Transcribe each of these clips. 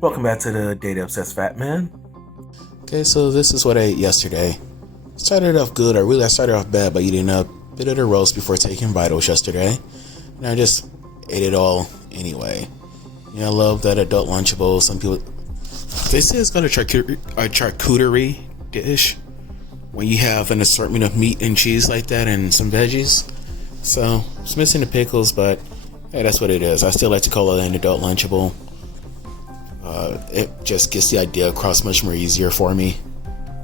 Welcome back to the Data Obsessed Fat Man. Okay, so this is what I ate yesterday. Started off good, I started off bad by eating a bit of the roast before taking vitals yesterday. And I just ate it all anyway. You know, I love that adult Lunchable. Some people, they say it's got a charcuterie dish when you have an assortment of meat and cheese like that and some veggies. So, it's missing the pickles, but hey, that's what it is. I still like to call it an adult Lunchable. It just gets the idea across much more easier for me.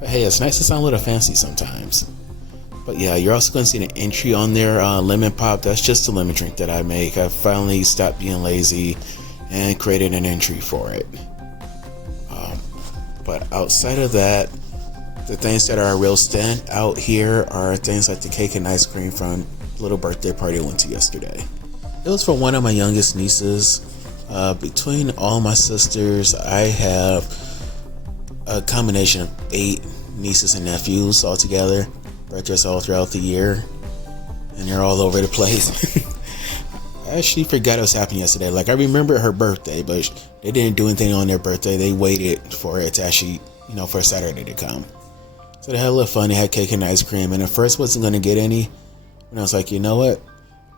But hey, it's nice to sound a little fancy sometimes. But yeah, you're also going to see an entry on there, lemon pop. That's just a lemon drink that I make. I finally stopped being lazy and created an entry for it. But outside of that, the things that are a real stand out here are things like the cake and ice cream from the little birthday party I went to yesterday. It was for one of my youngest nieces. Between all my sisters, I have a combination of 8 nieces and nephews all together. Birthdays all throughout the year, and they're all over the place. I actually forgot it was happening yesterday. Like, I remember her birthday, but they didn't do anything on their birthday. They waited for it to actually, for Saturday to come. So they had a little fun. They had cake and ice cream, and at first wasn't going to get any. And I was like, you know what?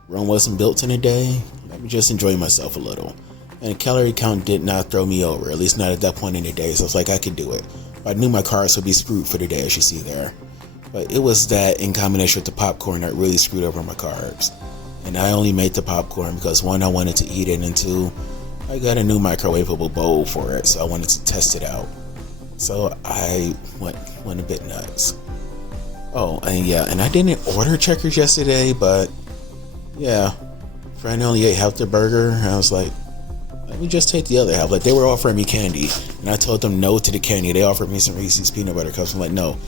Rome wasn't built in a day. Let me just enjoy myself a little. And the calorie count did not throw me over, at least not at that point in the day. So I was like, I could do it. I knew my carbs would be screwed for the day, as you see there. But it was that in combination with the popcorn that really screwed over my carbs. And I only made the popcorn because 1, I wanted to eat it, and 2, I got a new microwavable bowl for it, so I wanted to test it out. So I went a bit nuts. Oh, and I didn't order Checkers yesterday, but yeah, Friend only ate half the burger, and I was like, let me just take the other half. Like, they were offering me candy, and I told them no to the candy. They offered me some Reese's peanut butter cups. I'm like, no,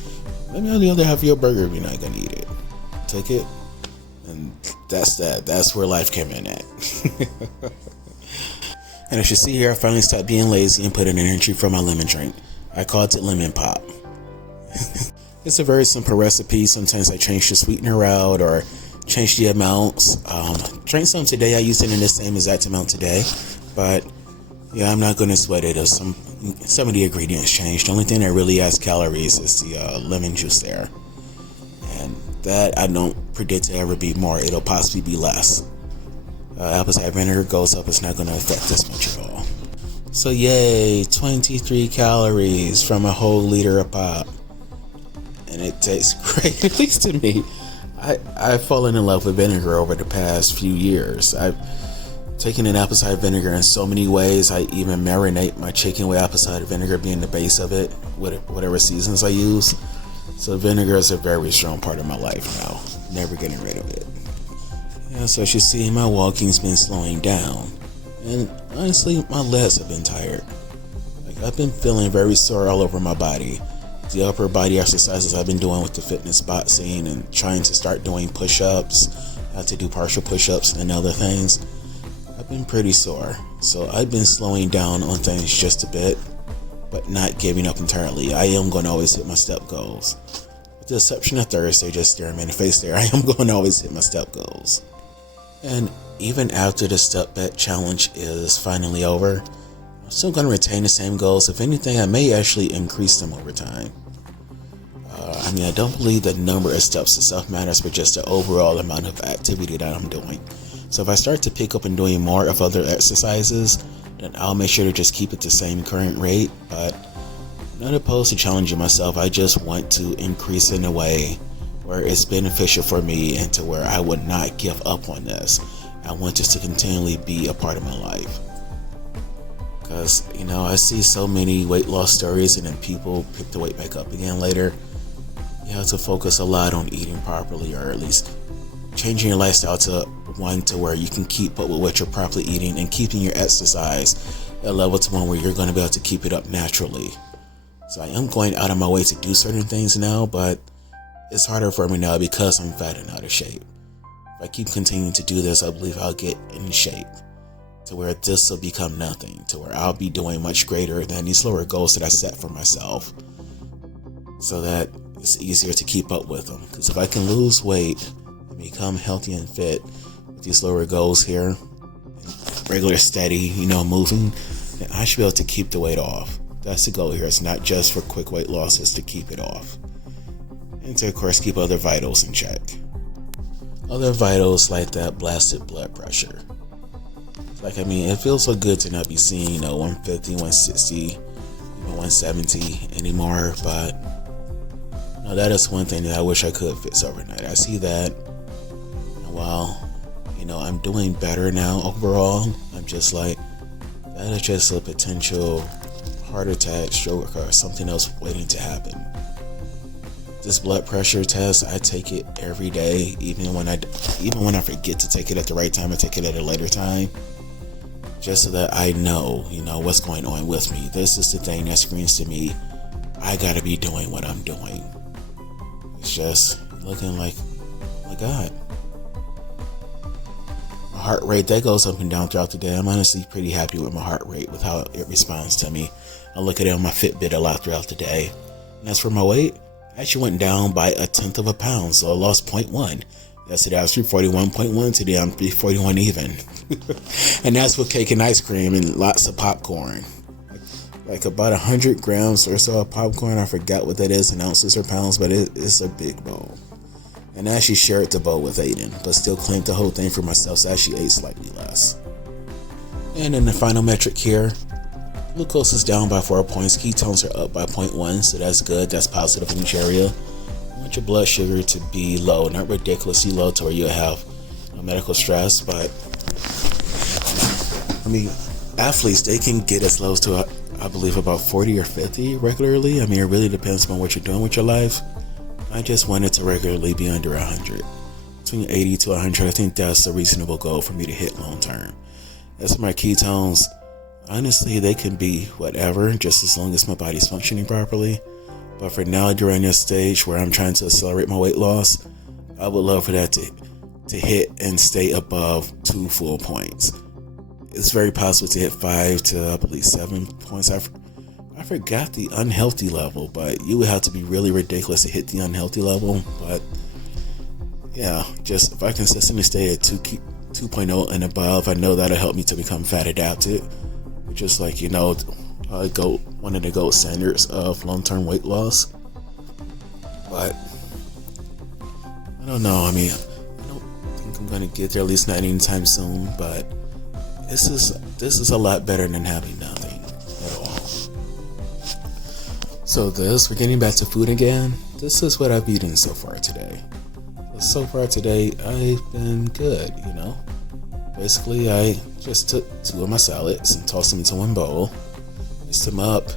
let me have the other half of your burger if you're not gonna eat it. Took it, and that's that. That's where life came in at. And as you see here, I finally stopped being lazy and put in an entry for my lemon drink. I called it lemon pop. It's a very simple recipe. Sometimes I change the sweetener out or change the amounts. Drank some today. I used it in the same exact amount today. But yeah, I'm not going to sweat it if some of the ingredients changed. The only thing that really adds calories is the lemon juice there. And that I don't predict to ever be more. It'll possibly be less. Apple cider vinegar goes up. It's not going to affect this much at all. So yay, 23 calories from a whole liter of pop. And it tastes great, at least to me. I've fallen in love with vinegar over the past few years. I've taken in apple cider vinegar in so many ways. I even marinate my chicken with apple cider vinegar being the base of it, with whatever seasons I use. So vinegar is a very strong part of my life now. Never getting rid of it. Yeah, so as you see, my walking's been slowing down. And honestly, my legs have been tired. Like, I've been feeling very sore all over my body. The upper body exercises I've been doing with the fitness boxing and trying to start doing push-ups, how to do partial push-ups and other things. I've been pretty sore, so I've been slowing down on things just a bit, but not giving up entirely. I am going to always hit my step goals. With the exception of Thursday, just staring me in the face there, I am going to always hit my step goals. And even after the step bet challenge is finally over, I'm still going to retain the same goals. If anything, I may actually increase them over time. I don't believe the number of steps itself matters, but just the overall amount of activity that I'm doing. So if I start to pick up and doing more of other exercises, then I'll make sure to just keep it the same current rate. But not opposed to challenging myself. I just want to increase in a way where it's beneficial for me and to where I would not give up on this. I want this to continually be a part of my life. Because, I see so many weight loss stories and then people pick the weight back up again later. You have to focus a lot on eating properly, or at least changing your lifestyle to one to where you can keep up with what you're properly eating and keeping your exercise at a level to one where you're going to be able to keep it up naturally. So I am going out of my way to do certain things now, but it's harder for me now because I'm fat and out of shape. If I keep continuing to do this, I believe I'll get in shape to where this will become nothing, to where I'll be doing much greater than these lower goals that I set for myself, so that it's easier to keep up with them. Because if I can lose weight and become healthy and fit with these lower goals here, regular steady, moving, then I should be able to keep the weight off. That's the goal here. It's not just for quick weight loss, it's to keep it off. And to, of course, keep other vitals in check. Other vitals like that blasted blood pressure. It feels so good to not be seeing, 150, 160, even 170 anymore, but that is one thing that I wish I could fix overnight. I see that, and while, I'm doing better now overall, I'm just like, that is just a potential heart attack, stroke, or something else waiting to happen. This blood pressure test, I take it every day, even when I forget to take it at the right time, I take it at a later time, just so that I know, what's going on with me. This is the thing that screams to me, I gotta be doing what I'm doing. It's just looking like, oh my God. My heart rate, that goes up and down throughout the day. I'm honestly pretty happy with my heart rate, with how it responds to me. I look at it on my Fitbit a lot throughout the day. And as for my weight, I actually went down by 1/10 of a pound, so I lost 0.1. Yesterday I was 341.1, today I'm 341 even. And that's with cake and ice cream and lots of popcorn. Like about 100 grams or so of popcorn. I forgot what that is in ounces or pounds, but it's a big bowl. And I actually shared the bowl with Aiden, but still claimed the whole thing for myself, so I actually ate slightly less. And then the final metric here, glucose is down by 4 points, ketones are up by 0.1, so that's good, that's positive in each area. I want your blood sugar to be low, not ridiculously low to where you have medical stress, but athletes, they can get as low as to I believe about 40 or 50 regularly. It really depends on what you're doing with your life. I just wanted to regularly be under 100. Between 80 to 100, I think that's a reasonable goal for me to hit long term. As for my ketones, honestly, they can be whatever, just as long as my body's functioning properly. But for now, during this stage where I'm trying to accelerate my weight loss, I would love for that to hit and stay above 2 full points. It's very possible to hit 5 to, I believe, 7 points. I forgot the unhealthy level, but you would have to be really ridiculous to hit the unhealthy level. But yeah, just if I consistently stay at 2.0 and above, I know that'll help me to become fat adapted, which is like, one of the gold standards of long-term weight loss. But I don't know. I don't think I'm gonna get there, at least not anytime soon. But this is a lot better than having nothing at all. So we're getting back to food again. This is what I've eaten so far today. So far today, I've been good, Basically, I just took 2 of my salads and tossed them into one bowl, mixed them up,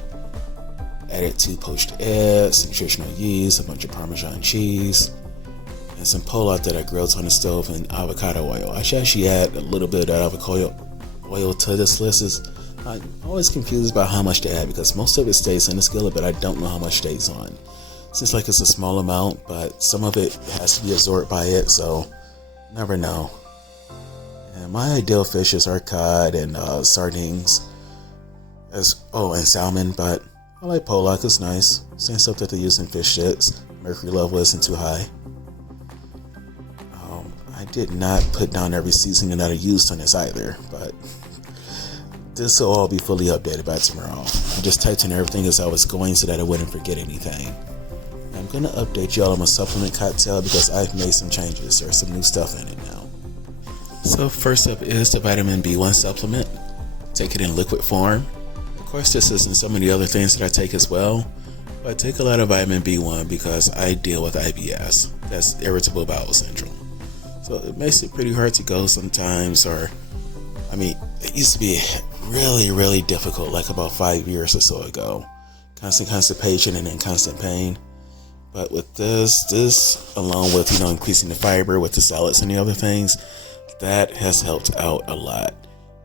added 2 poached eggs, nutritional yeast, a bunch of Parmesan cheese, and some pollock that I grilled on the stove, and avocado oil. I should actually add a little bit of that avocado oil to this list. I'm always confused about how much to add because most of it stays in the skillet, but I don't know how much stays on. Seems like it's a small amount, but some of it has to be absorbed by it, so never know. And my ideal fishes are cod and sardines, and salmon, but I like pollock, it's nice. Same stuff that they use in fish sticks. Mercury level isn't too high. I did not put down every seasoning that I used on this either, but this will all be fully updated by tomorrow. I just typed in everything as I was going so that I wouldn't forget anything. I'm going to update y'all on my supplement cocktail because I've made some changes. There's some new stuff in it now. So first up is the vitamin B1 supplement. Take it in liquid form. Of course, this isn't some of the other things that I take as well, but I take a lot of vitamin B1 because I deal with IBS. That's irritable bowel syndrome. So it makes it pretty hard to go sometimes, it used to be really, really difficult, like about 5 years or so ago. Constant constipation and then constant pain. But with this along with, increasing the fiber with the salads and the other things, that has helped out a lot.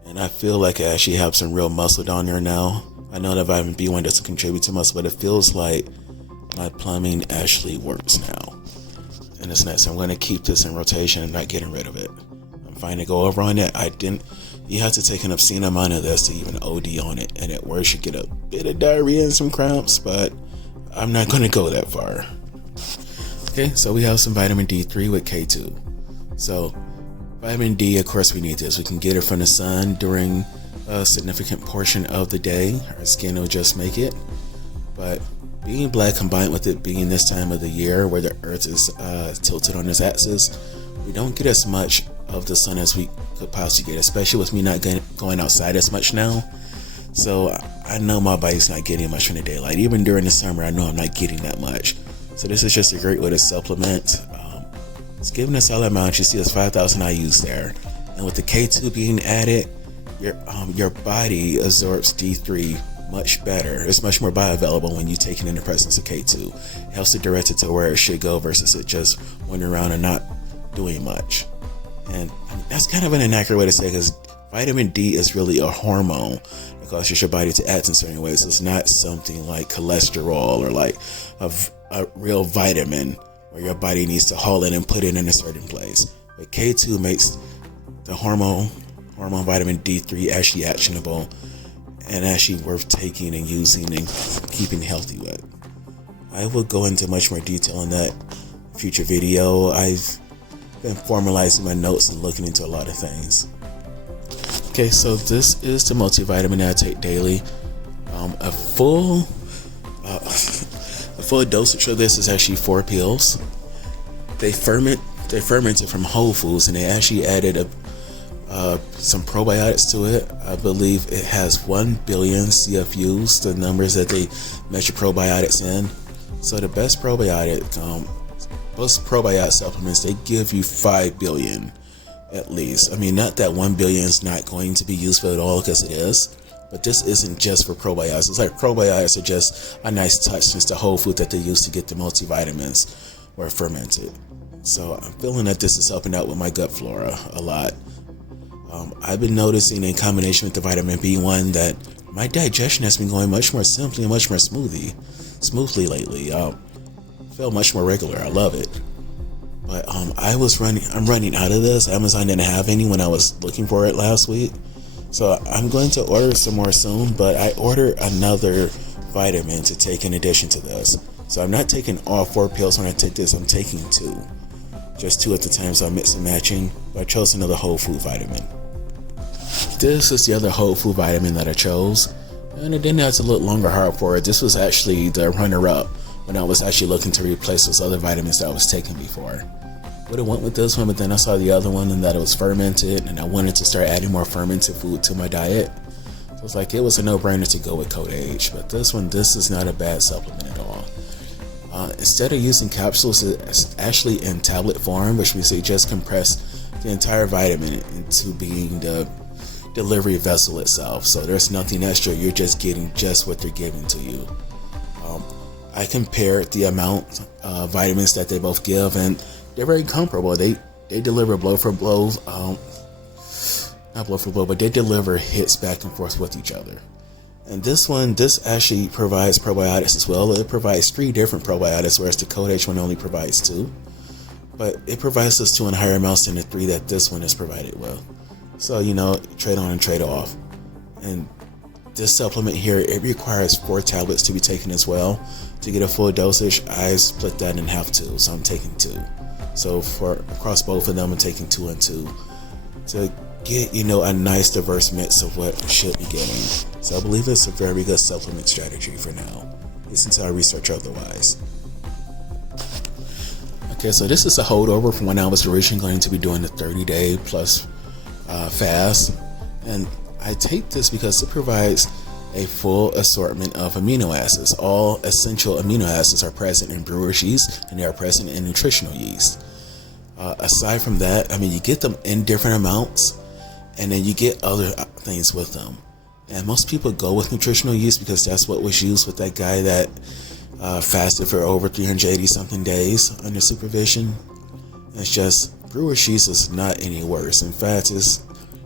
And I feel like I actually have some real muscle down there now. I know that vitamin B1 doesn't contribute to muscle, but it feels like my plumbing actually works now. And it's nice. I'm going to keep this in rotation and not getting rid of it. I'm fine to go over on it. You have to take an obscene amount of this to even OD on it. And at worst, you get a bit of diarrhea and some cramps, but I'm not going to go that far. Okay, so we have some vitamin D3 with K2. So vitamin D, of course, we need this. We can get it from the sun during a significant portion of the day. Our skin will just make it. But being black combined with it being this time of the year where the earth is tilted on its axis, we don't get as much of the sun as we could possibly get, especially with me not going outside as much now. So I know my body's not getting much from the daylight. Even during the summer, I know I'm not getting that much. So this is just a great way to supplement. It's giving us all amount. You see it's 5,000 IUs there. And with the K2 being added, your body absorbs D3 much better. It's much more bioavailable when you take it in the presence of K2. It helps to direct it to where it should go versus it just wandering around and not doing much. And that's kind of an inaccurate way to say it, because vitamin D is really a hormone that causes your body to act in certain ways. So it's not something like cholesterol or like a real vitamin where your body needs to haul it and put it in a certain place. But K2 makes the hormone vitamin D3 actually actionable and actually worth taking and using and keeping healthy with. I will go into much more detail in that future video. I've been formalizing my notes and looking into a lot of things. Okay, so this is the multivitamin that I take daily. A full dosage of this is actually 4 pills. They fermented from Whole Foods, and they actually added some probiotics to it. I believe it has 1 billion CFUs, the numbers that they measure probiotics in. So the best probiotic, most probiotic supplements, they give you 5 billion at least. I mean, not that 1 billion is not going to be useful at all, because it is. But this isn't just for probiotics. It's like probiotics are just a nice touch since the whole food that they use to get the multivitamins were fermented. So I'm feeling that this is helping out with my gut flora a lot. I've been noticing in combination with the vitamin B1 that my digestion has been going much more simply and much more smoothly lately. Feel much more regular. I love it. But I'm running out of this. Amazon didn't have any when I was looking for it last week. So I'm going to order some more soon, but I ordered another vitamin to take in addition to this. So I'm not taking all 4 pills when I take this. I'm taking 2. Just 2 at the time, so I'm mixing and matching. But I chose another whole food vitamin. This is the other whole food vitamin that I chose. And it didn't have to look long or hard for it. This was actually the runner-up when I was actually looking to replace those other vitamins that I was taking before. Would have went with this one, but then I saw the other one and that it was fermented, and I wanted to start adding more fermented food to my diet. So it's like it was a no-brainer to go with Code Age. But this is not a bad supplement at all. Instead of using capsules, it's actually in tablet form, which we say just compress the entire vitamin into being the delivery vessel itself. So there's nothing extra. You're just getting just what they're giving to you. I compared the amount of vitamins that they both give, and they're very comparable. They deliver blow for blow, not blow for blow, but they deliver hits back and forth with each other. And this actually provides probiotics as well. It provides 3 different probiotics, whereas the Code H one only provides 2. But it provides us 2 in higher amounts than the 3 that this one is provided with. So, trade on and trade off. And this supplement here, it requires 4 tablets to be taken as well. To get a full dosage, I split that in half too, so I'm taking 2. So for across both of them, I'm taking 2 and 2 to get a nice diverse mix of what we should be getting. So I believe it's a very good supplement strategy for now, at least until I research otherwise. Okay, so this is a holdover from when I was originally going to be doing the 30-day plus fast, and I take this because it provides a full assortment of amino acids. All essential amino acids are present in brewer's yeast, and they are present in nutritional yeast. Aside from that, you get them in different amounts, and then you get other things with them. And most people go with nutritional yeast because that's what was used with that guy that fasted for over 380 something days under supervision. And it's just brewer's yeast is not any worse. In fact, it's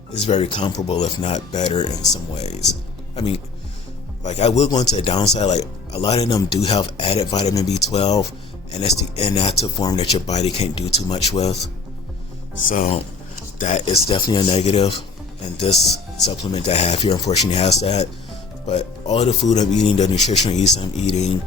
very comparable, if not better in some ways. I will go into a downside. A lot of them do have added vitamin B12, and it's the inactive form that your body can't do too much with. So that is definitely a negative. And this supplement that I have here unfortunately has that. But all the food I'm eating, the nutritional yeast I'm eating,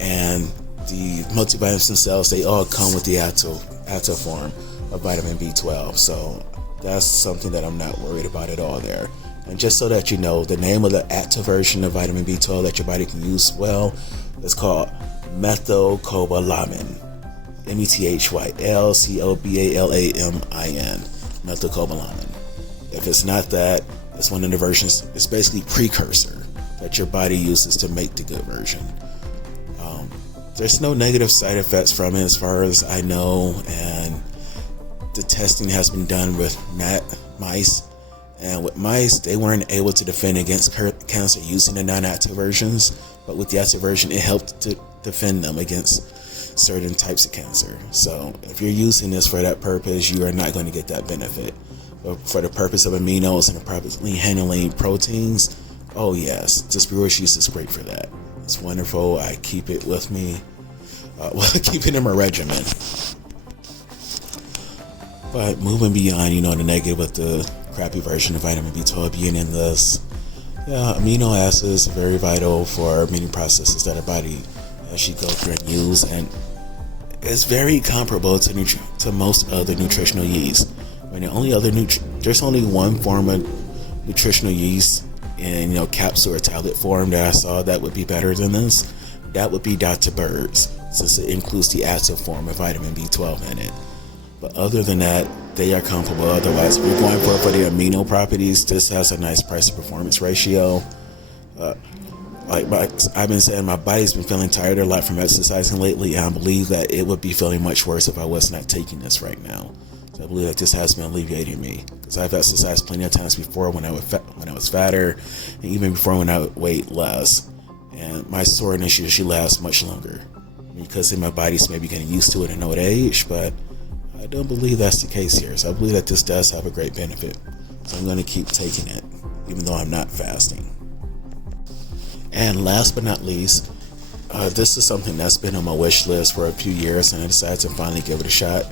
and the multivitamins themselves, they all come with the active form of vitamin B12. So that's something that I'm not worried about at all there. And just so that you know, the name of the active version of vitamin B12 that your body can use well is called methylcobalamin. METHYLCOBALAMIN. Methylcobalamin. If it's not that, it's one of the versions. It's basically precursor that your body uses to make the good version. There's no negative side effects from it as far as I know, and the testing has been done with mice. And with mice, they weren't able to defend against cancer using the non-active versions, but with the active version, it helped to defend them against certain types of cancer. So if you're using this for that purpose, you are not going to get that benefit. But for the purpose of aminos and properly handling proteins, oh yes, just Brewer's yeast is great for that. It's wonderful. I keep it with me. I keep it in my regimen. But moving beyond, the negative with the crappy version of vitamin B12 being in this, amino acids are very vital for many processes that our body should go through and use, and it's very comparable to most other nutritional yeast. There's only one form of nutritional yeast in capsule or tablet form that I saw that would be better than this. That would be Dr. Bird's, since it includes the active form of vitamin B12 in it. But other than that, they are comparable. Otherwise, if you're going for the amino properties, this has a nice price to performance ratio. I've been saying, my body's been feeling tired a lot from exercising lately, and I believe that it would be feeling much worse if I was not taking this right now. So I believe that this has been alleviating me, because I've exercised plenty of times before when I was fatter, and even before when I would weight less, and my soreness usually lasts much longer, because my body's maybe getting used to it in old age. But I don't believe that's the case here. So I believe that this does have a great benefit. So I'm going to keep taking it, even though I'm not fasting. And last but not least, this is something that's been on my wish list for a few years, and I decided to finally give it a shot.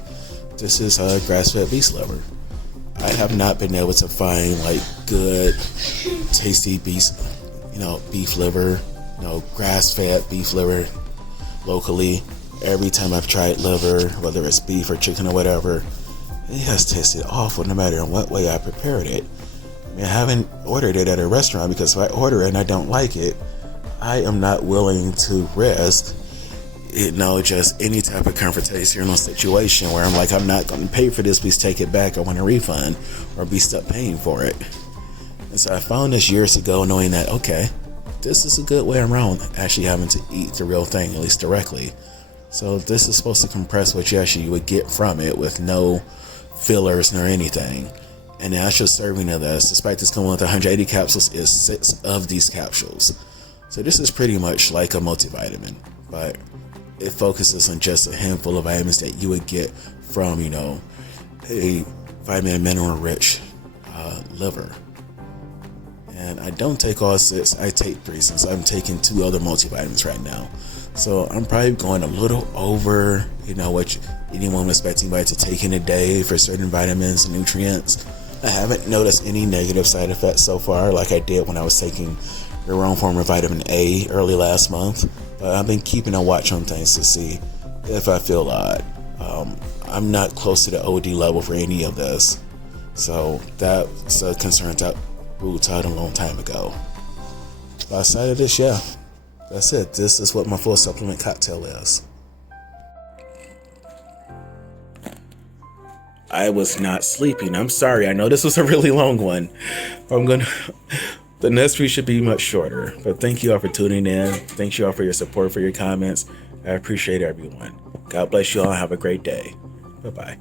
This is grass-fed beef liver. I have not been able to find good, tasty beef liver, grass-fed beef liver locally. Every time I've tried liver, whether it's beef or chicken or whatever, it has tasted awful no matter in what way I prepared it. I haven't ordered it at a restaurant, because if I order it and I don't like it, I am not willing to risk just any type of confrontational situation where I'm like, I'm not going to pay for this, please take it back, I want a refund, or be stuck paying for it. And so I found this years ago, knowing that, okay, this is a good way around actually having to eat the real thing, at least directly. So this is supposed to compress what you actually would get from it with no fillers nor anything. And the actual serving of this, despite this coming with 180 capsules, is 6 of these capsules. So this is pretty much like a multivitamin, but it focuses on just a handful of vitamins that you would get from, a vitamin and mineral rich liver. And I don't take all 6, I take 3, since I'm taking 2 other multivitamins right now. So I'm probably going a little over, what anyone would expect anybody to take in a day for certain vitamins and nutrients. I haven't noticed any negative side effects so far, like I did when I was taking the wrong form of vitamin A early last month. But I've been keeping a watch on things to see if I feel odd. I'm not close to the OD level for any of this, so that's a concern that ruled out a long time ago. But outside of this, that's it. This is what my full supplement cocktail is. I was not sleeping. I'm sorry. I know this was a really long one. The next week should be much shorter. But thank you all for tuning in. Thank you all for your support, for your comments. I appreciate everyone. God bless you all. Have a great day. Bye-bye.